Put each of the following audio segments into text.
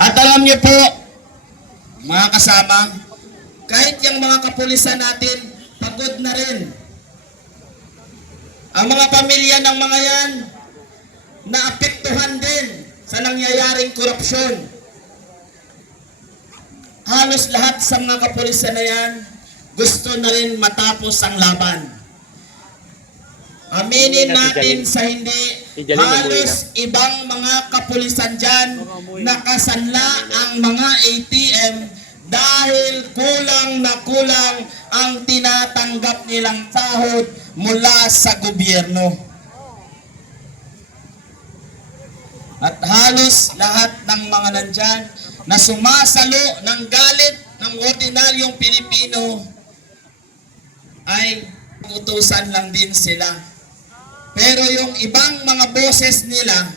At alam niyo po, mga kasama, kahit yung mga kapulisan natin, pagod na rin. Ang mga pamilya ng mga yan, naapektuhan din sa nangyayaring korupsyon. Halos lahat sa mga kapulisan na yan, gusto na rin matapos ang laban. Aminin natin sa hindi, halos ibang mga kapulisan dyan, nakasanla ang mga ATM dahil kulang na kulang ang tinatanggap nilang sahod mula sa gobyerno. At halos lahat ng mga nandyan na sumasalo ng galit ng ordinaryong Pilipino ay utusan lang din sila. Pero yung ibang mga boses nila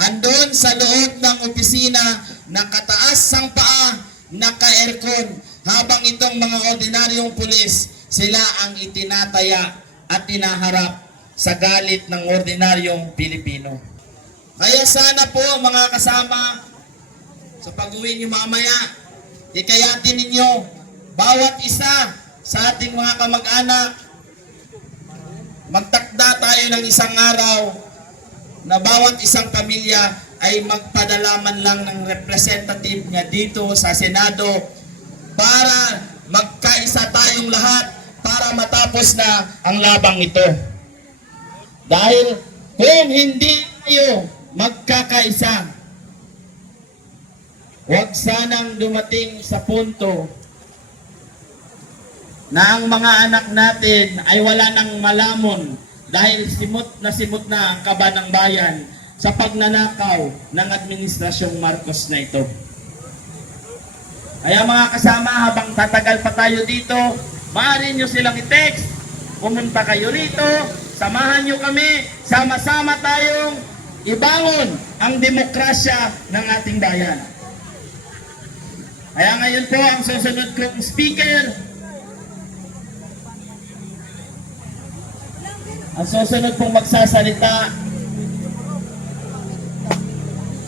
andun sa loob ng opisina, nakataas ang paa, naka-aircon, habang itong mga ordinaryong pulis, sila ang itinataya at tinaharap sa galit ng ordinaryong Pilipino. Kaya sana po mga kasama, sa pag-uwi nyo mamaya, ikayatin ninyo bawat isa sa ating mga kamag-anak. Magtakda tayo ng isang araw na bawat isang pamilya ay magpadalaman lang ng representative niya dito sa Senado para magkaisa tayong lahat para matapos na ang labang ito. Dahil kung hindi tayo magkakaisa, huwag sanang dumating sa punto na ang mga anak natin ay wala nang malamon dahil simot na ang kaba ng bayan sa pagnanakaw ng administrasyong Marcos na ito. Kaya mga kasama, habang tatagal pa tayo dito, maaari nyo silang i-text, pumunta kayo rito, samahan nyo kami, sama-sama tayong ibangon ang demokrasya ng ating bayan. Kaya ngayon po ang susunod kong speaker, ang susunod pong magsasalita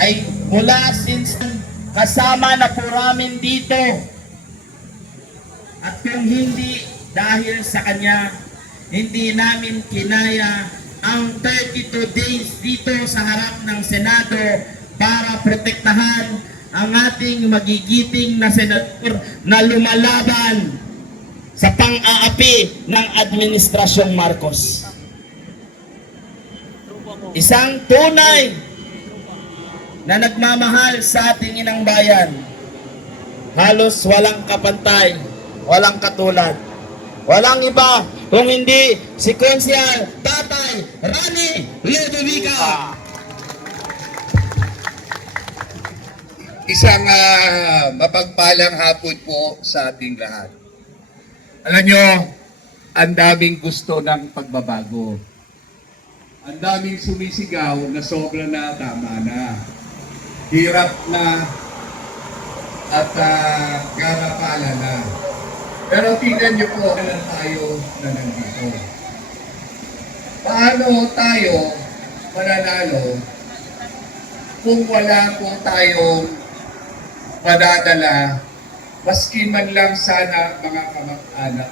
ay mula since kasama na po namin dito. At kung hindi dahil sa kanya, hindi namin kinaya ang 32 days dito sa harap ng Senado para protektahan ang ating magigiting na senador na lumalaban sa pang-aapi ng Administrasyong Marcos. Isang tunay na nagmamahal sa ating inang bayan. Halos walang kapantay, walang katulad. Walang iba kung hindi si Konsyal Tatay Rani Ludovica. Isang mapagpalang hapon po sa ating lahat. Alam nyo, ang daming gusto ng pagbabago. Ang daming sumisigaw na sobra na, tama na. Hirap na at garapala na. Pero tingnan nyo po na tayo na nandito. Paano tayo mananalo kung wala po tayong madadala, maski man lang sana mga kamag-anak.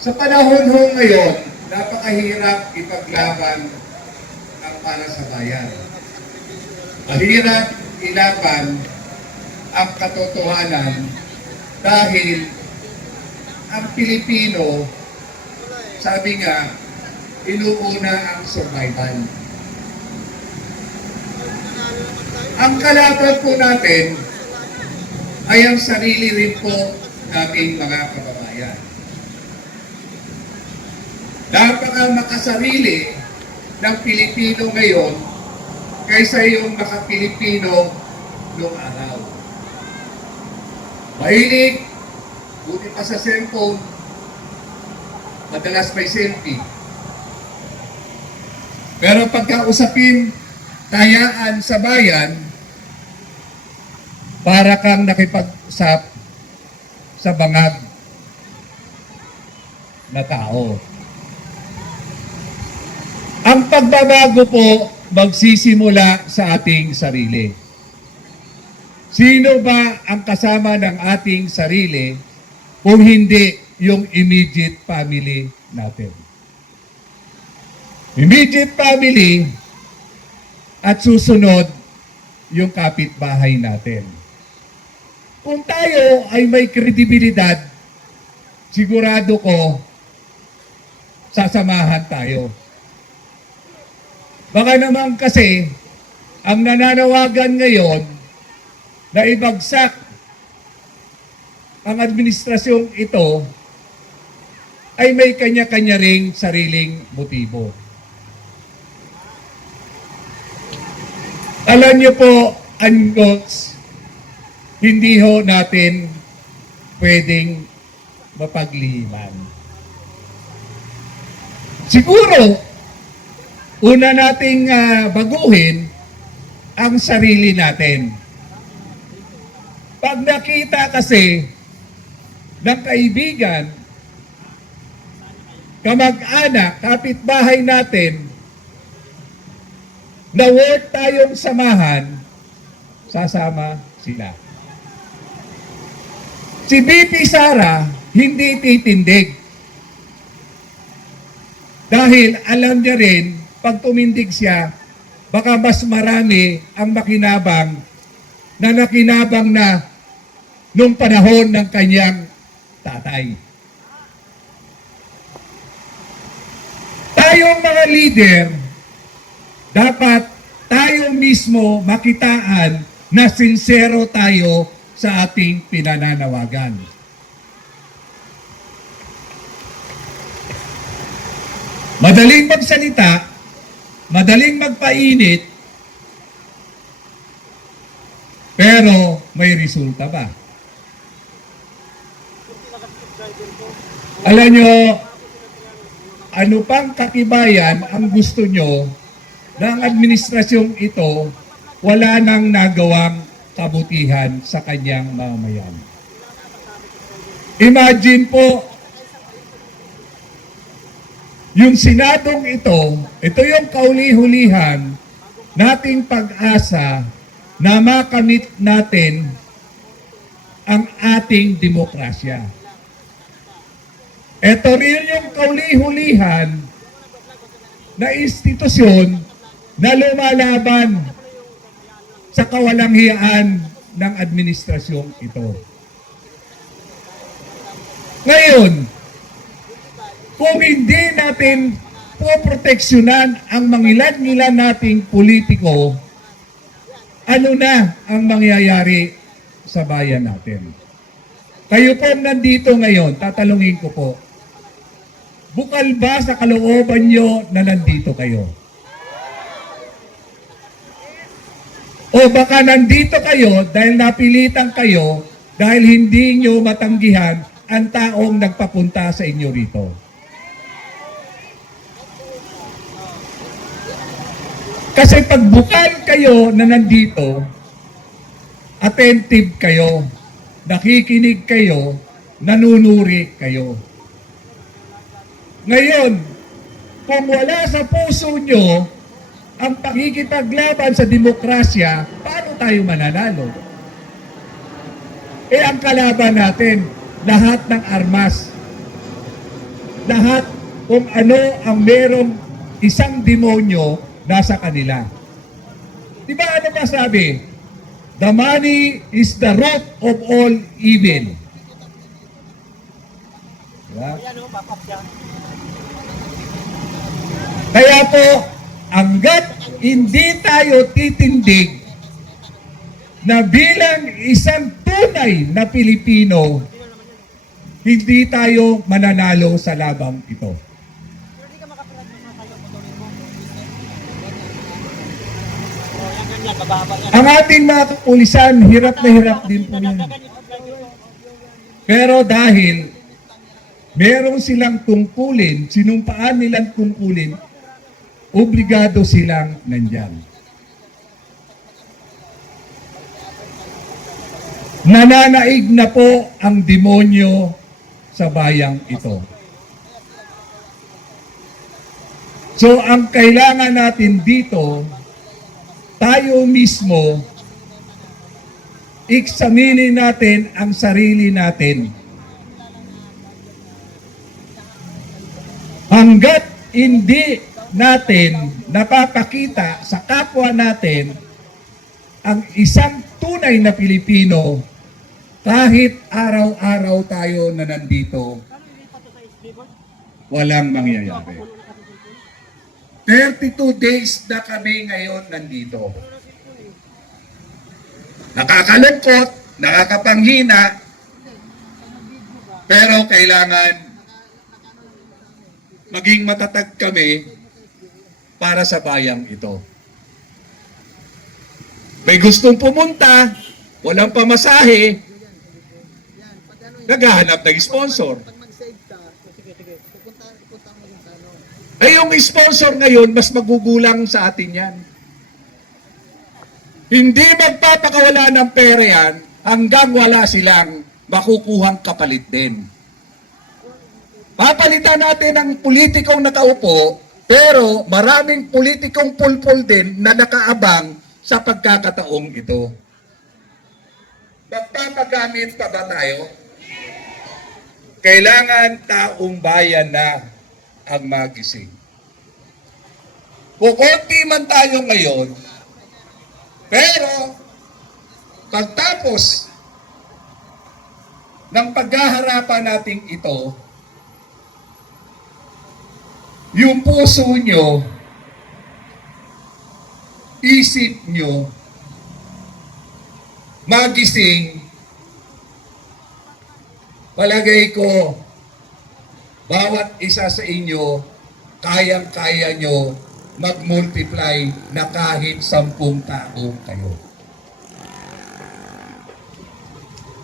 Sa panahon ho ngayon, napakahirap ipaglaban ang para sa bayan. Mahirap ilaban ang katotohanan dahil ang Pilipino, sabi nga, inuuna ang survival. Ang kalaban po natin ay ang sarili rin po nating mga kababayan. Napaka makasarili ng Pilipino ngayon kaysa yung maka-Pilipino noong araw. Mahilig, buti pa sa cellphone, madalas may selfie. Pero pagkausapin, tayaan sa bayan, para kang nakipag-usap sa bangag na tao. Ang pagbabago po magsisimula sa ating sarili. Sino ba ang kasama ng ating sarili kung hindi yung immediate family natin? Immediate family at susunod yung kapitbahay natin. Kung tayo ay may kredibilidad, sigurado ko sasamahan tayo. Baka naman kasi ang nananawagan ngayon na ibagsak ang administrasyong ito ay may kanya-kanya ring sariling motibo. Alam niyo po, Angos, hindi ho natin pwedeng mapaglihiman. Siguro, una nating baguhin ang sarili natin. Pag nakita kasi ng kaibigan, kamag-anak, kapitbahay natin, na worth tayong samahan, sasama sila. Si BP Sara, hindi titindig. Dahil alam niya rin, pag tumindig siya, baka mas marami ang makinabang na nakinabang na nung panahon ng kanyang tatay. Tayong mga leader, dapat tayo mismo makitaan na sincero tayo sa ating pinananawagan. Madaling magsalita, madaling magpainit, pero may resulta ba? Alam nyo, ano pang katibayan ang gusto nyo na ang administrasyong ito wala nang nagawang kabutihan sa kanyang mamamayan? Imagine po, yung Senadong ito yung kauli-hulihan nating pag-asa na makamit natin ang ating demokrasya. Ito rin yung kauli-hulihan na institusyon na lumalaban sa kawalanghiyaan ng administrasyong ito. Ngayon, kung hindi natin poproteksyonan ang mangilan-ngilan nating politiko, ano na ang mangyayari sa bayan natin? Kayo po nandito ngayon, tatalungin ko po, bukal ba sa kalooban nyo na nandito kayo? O baka nandito kayo dahil napilitan kayo dahil hindi nyo matanggihan ang taong nagpapunta sa inyo rito? Kasi pag bukal kayo na nandito, attentive kayo, nakikinig kayo, nanunuri kayo. Ngayon, kung wala sa puso nyo ang pakikipaglaban sa demokrasya, paano tayo mananalo? Ang kalaban natin, lahat ng armas. Lahat kung ano ang merong isang demonyo nasa kanila. Diba ano ba sabi? The money is the root of all evil. Diba? Kaya po, hanggat hindi tayo titindig na bilang isang tunay na Pilipino, hindi tayo mananalo sa labang ito. Ang ating mga kapulisan, hirap na hirap din po yan. Pero dahil meron silang tungkulin, sinumpaan nilang tungkulin, obligado silang nandyan. Nananaig na po ang demonyo sa bayang ito. So ang kailangan natin dito tayo mismo, eksaminin natin ang sarili natin. Hanggat hindi natin napapakita sa kapwa natin ang isang tunay na Pilipino, kahit araw-araw tayo na nandito, walang mangyayari. 32 days na kami ngayon nandito. Nakakalungkot, nakakapanghina, pero kailangan maging matatag kami para sa bayang ito. May gustong pumunta, walang pamasahe, naghahanap ng sponsor. Ay yung sponsor ngayon, mas magugulang sa atin yan. Hindi magpapakawala ng pera yan hanggang wala silang makukuhang kapalit din. Papalitan natin ang politikong nakaupo, pero maraming politikong pulpul din na nakaabang sa pagkakataong ito. Magpapagamit pa ba tayo? Kailangan taong bayan na ang magising. Kukunti man tayo ngayon, pero pagtapos ng paghaharapan natin ito, yung puso nyo, isip nyo, magising, palagay ko, bawat isa sa inyo, kayang-kaya nyo mag-multiply na kahit 10 tao kayo.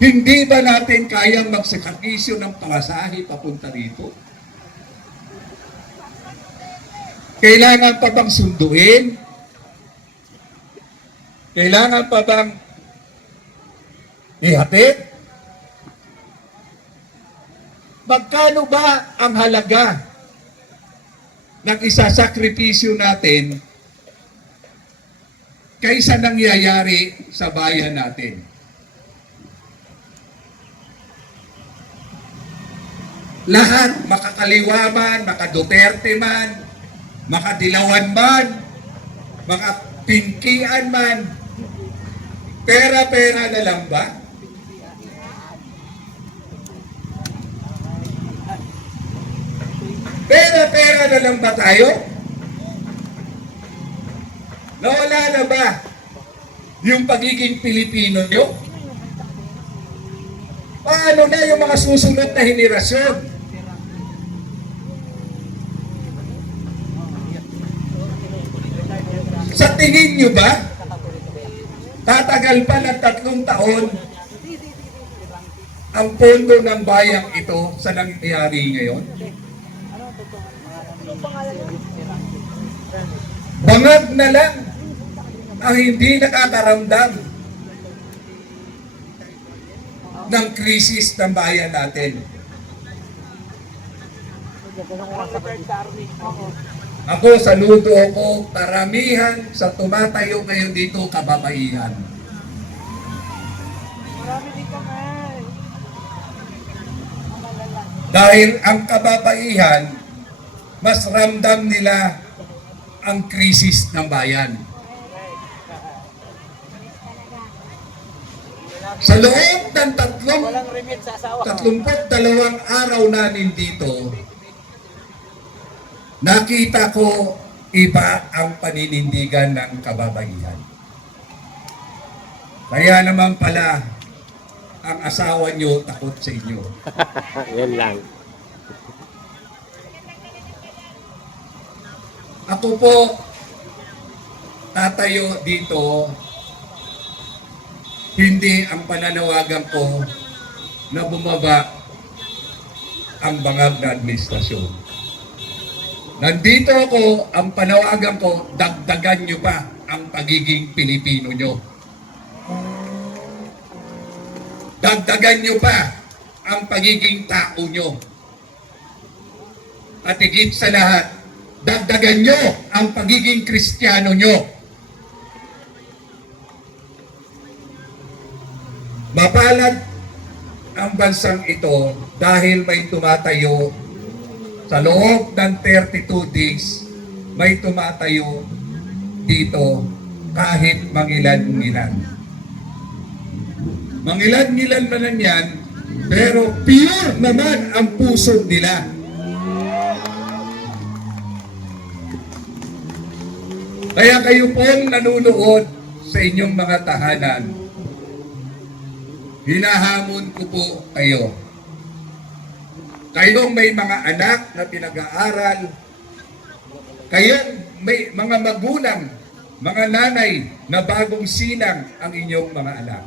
Hindi ba natin kayang magsakripisyo ng pamasahe papunta rito? Kailangan pa bang sunduin? Kailangan pa bang ihatid? Magkano ba ang halaga ng isasakripisyo natin kaysa nangyayari sa bayan natin? Lahat, makakaliwa man, maka-Duterte man, makadilawan man, makapingkian man, pera-pera na lang ba? Pera-pera na lang ba tayo? Nawala na ba yung pagiging Pilipino nyo? Paano na yung mga susunod na henerasyon? Sa tingin nyo ba, tatagal pa ng 3 taon ang pondo ng bayang ito sa nangyayari ngayon? Bangag na lang ang hindi nakakaramdam ng krisis ng bayan natin. Ako, saludo ako, karamihan sa tumatayo ngayon dito, kababaihan. Dahil ang kababaihan, mas ramdam nila ang krisis ng bayan. Sa loob ng 32 araw namin dito, nakita ko iba ang paninindigan ng kababaihan. Kaya naman pala, ang asawa nyo takot sa inyo. Yan lang. Ako po, tatayo dito, hindi ang pananawagan ko na bumaba ang bangag na administrasyon. Nandito ako, ang panawagan ko, dagdagan nyo pa ang pagiging Pilipino nyo. Dagdagan nyo pa ang pagiging tao nyo. At higit sa lahat, dagdagan nyo ang pagiging Kristiyano nyo. Mapalad ang bansang ito dahil may tumatayo sa loob ng 32 days, may tumatayo dito kahit mangilan-ngilan. Mangilan-ngilan man yan, pero pure naman ang puso nila. Kaya kayo pong nanunood sa inyong mga tahanan, hinahamon ko po kayo. Kayong may mga anak na pinag-aaral, kayong may mga magulang, mga nanay na bagong silang ang inyong mga anak.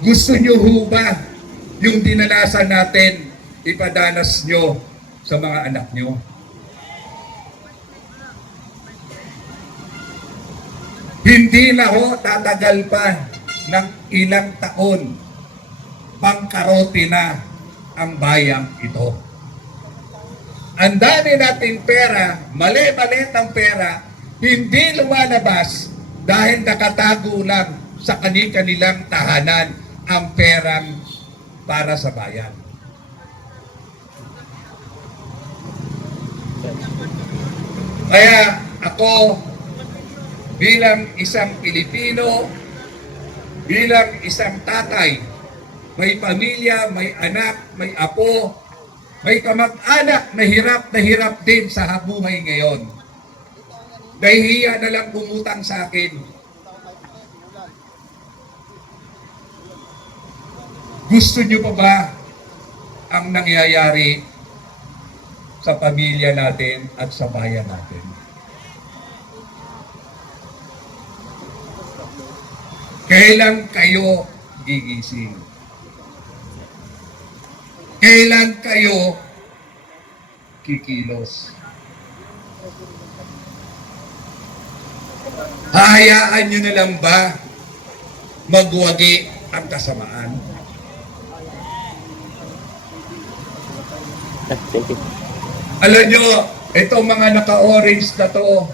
Gusto nyo ho ba yung dinanasan natin, ipadanas nyo sa mga anak nyo? Hindi na ho tatagal pa ng ilang taon, pangkarote na ang bayang ito. Ang dami nating pera, mali-maliit ang pera, hindi lumalabas dahil nakatago lang sa kanilang tahanan ang perang para sa bayan. Kaya ako, bilang isang Pilipino, bilang isang tatay, may pamilya, may anak, may apo, may kamag-anak na hirap din sa buhay ngayon. Nahihiya na lang umutang sa akin. Gusto nyo pa ba ang nangyayari sa pamilya natin at sa bayan natin? Kailan kayo gigising? Kailan kayo kikilos? Hahayaan nyo na lang ba magwagi ang kasamaan? Alam nyo, itong mga naka-orange na to,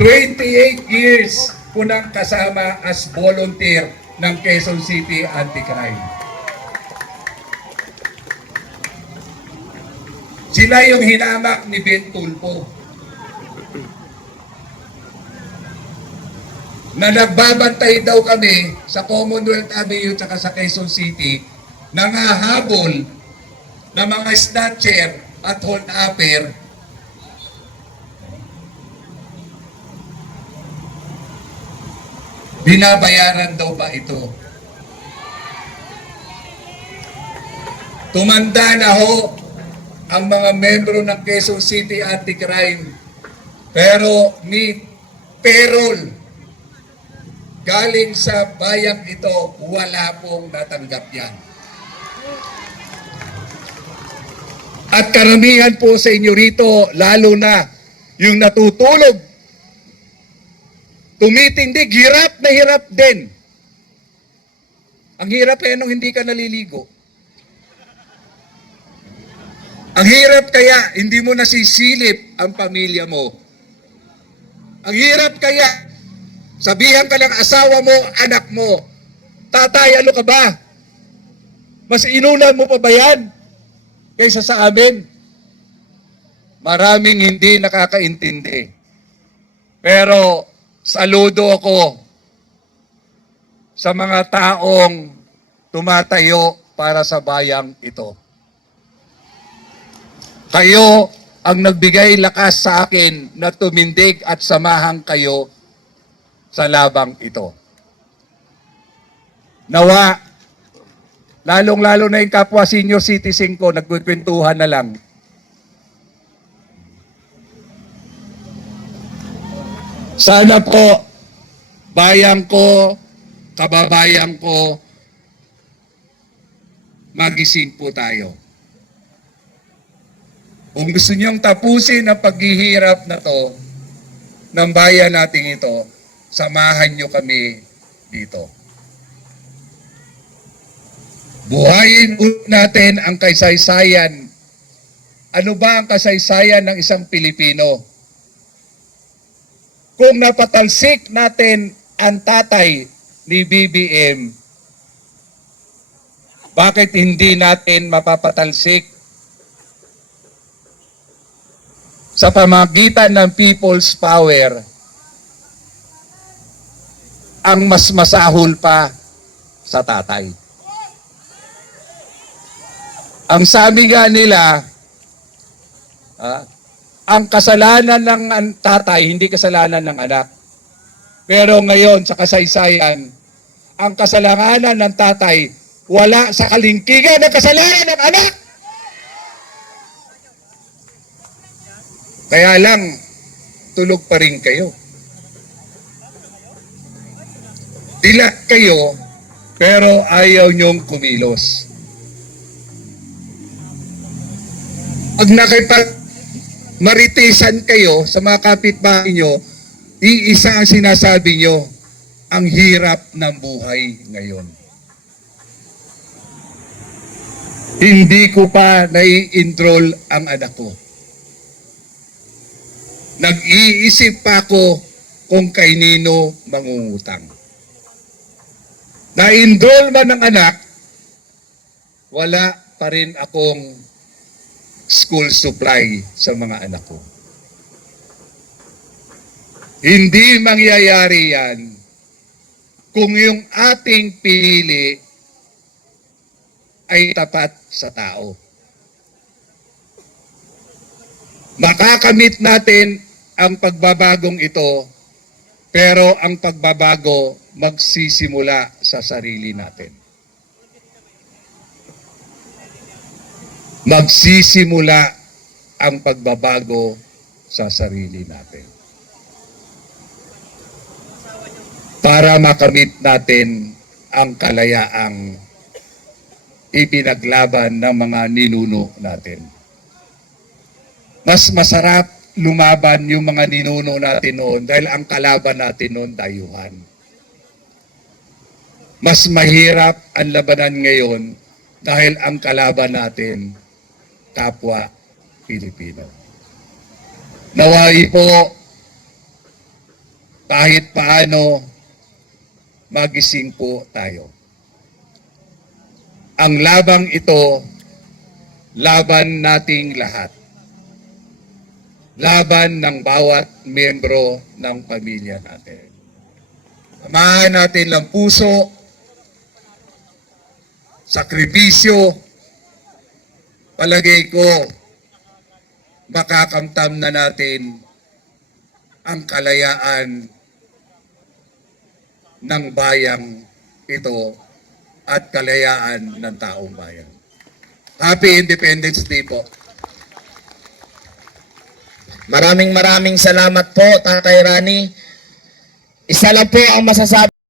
28 years ko nang kasama as volunteer ng Quezon City Anti-Crime. Sila yung hinamak ni Ben Tulfo na nagbabantay daw kami sa Commonwealth Avenue at sa Quezon City, nangahabol na mga snatcher at hold-upper. Binabayaran daw ba ito? Tumanda na ho ang mga membro ng Quezon City Anti-Crime, pero ni payroll galing sa bayang ito, wala pong natanggap yan. At karamihan po sa inyo rito, lalo na yung natutulog, tumitindig, hirap na hirap din. Ang hirap nung hindi ka naliligo. Ang hirap kaya hindi mo nasisilip ang pamilya mo. Ang hirap kaya sabihan ka ng asawa mo, anak mo, tatay, ano ka ba? Mas inunan mo pa ba yan kaysa sa amin? Maraming hindi nakakaintindi. Pero saludo ako sa mga taong tumatayo para sa bayang ito. Kayo ang nagbigay lakas sa akin na tumindig at samahan kayo sa labang ito. Nawa, lalong-lalo na yung kapwa senior citizen ko, nagkukwentuhan na lang. Sana po, bayan ko, kababayan ko, magising po tayo. Kung gusto niyong tapusin ang paghihirap na to ng bayan natin ito, samahan niyo kami dito. Buhayin natin ang kasaysayan. Ano ba ang kasaysayan ng isang Pilipino? kung napatalsik natin ang tatay ni BBM, bakit hindi natin mapapatalsik sa pamagitan ng people's power ang mas masahol pa sa tatay? Ang sabi nga nila, ang kasalanan ng tatay, hindi kasalanan ng anak. Pero ngayon, sa kasaysayan, ang kasalanan ng tatay, wala sa kalingkingan ng kasalanan ng anak. Kaya lang, tulog pa rin kayo. Dilak kayo, pero ayaw niyong kumilos. Pag maritisan kayo sa mga kapitbahay nyo, iisa ang sinasabi nyo, ang hirap ng buhay ngayon. Hindi ko pa nai-enroll ang anak ko. Nag-iisip pa ako kung kay nino mangungutang. Na-enroll man ng anak, wala pa rin akong school supply sa mga anak ko. Hindi mangyayari yan kung yung ating pinili ay tapat sa tao. Makakamit natin ang pagbabagong ito, pero ang pagbabago magsisimula sa sarili natin. Magsisimula ang pagbabago sa sarili natin. Para makamit natin ang kalayaang ipinaglaban ng mga ninuno natin. Mas masarap lumaban yung mga ninuno natin noon dahil ang kalaban natin noon dayuhan. Mas mahirap ang labanan ngayon dahil ang kalaban natin kapwa Pilipino. Naway po kahit paano magising po tayo. Ang labang ito, laban nating lahat. Laban ng bawat miyembro ng pamilya natin. Samahan natin ng puso, sakripisyo, palagay ko, makakamtam na natin ang kalayaan ng bayang ito at kalayaan ng taong bayan. Happy Independence Day po. Maraming salamat po, Tatay Rani. Isa lang po ang masasabi